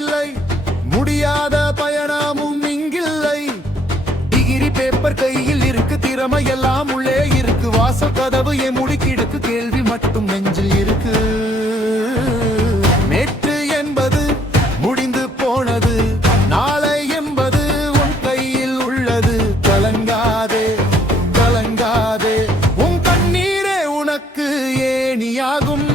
இல்லை, முடியாத பயணமும் இங்கில்லை. டிகிரி பேப்பர் கையில் இருக்கு, திறமை எல்லாம் உள்ளே இருக்கு. வாசல் கதவு என் முடிக்கிடுக்கு, கேள்வி மட்டும் நெஞ்சில் இருக்கு. நேற்று என்பது முடிந்து போனது, நாளை என்பது உன் கையில் உள்ளது. கலங்காதே கலங்காதே, உன் கண்ணீரே உனக்கு ஏணியாகும்.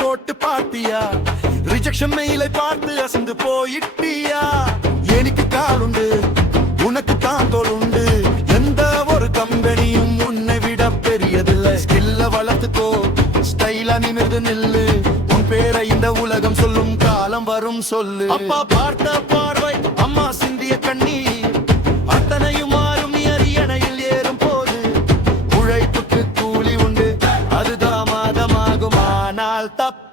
போட்டு பார்த்தியா, ரிஜெக்ஷன் மெயிலை பார்த்து அசந்து போயிட்டியா? எனக்கு காலுண்டு, உனக்கு தான் தோளுண்டு. எந்த ஒரு கம்பெனியும் உன்னை விட பெரியதில்லை. ஸ்கில்ல வளர்த்துக்கோ, ஸ்டைலா நிமிர்ந்து நில்லு. உன் பேரை இந்த உலகம் சொல்லும் காலம் வரும் சொல்லு. அப்பா பார்த்த பார்வை, அம்மா சிந்திய கண்ணீர், அத்தனையும் மாறும் நீ அரியணையில் ஏறும் போது. உழைப்புக்கு கூலி உண்டு, அது தாமதமாகும், ஆனால் தப்பு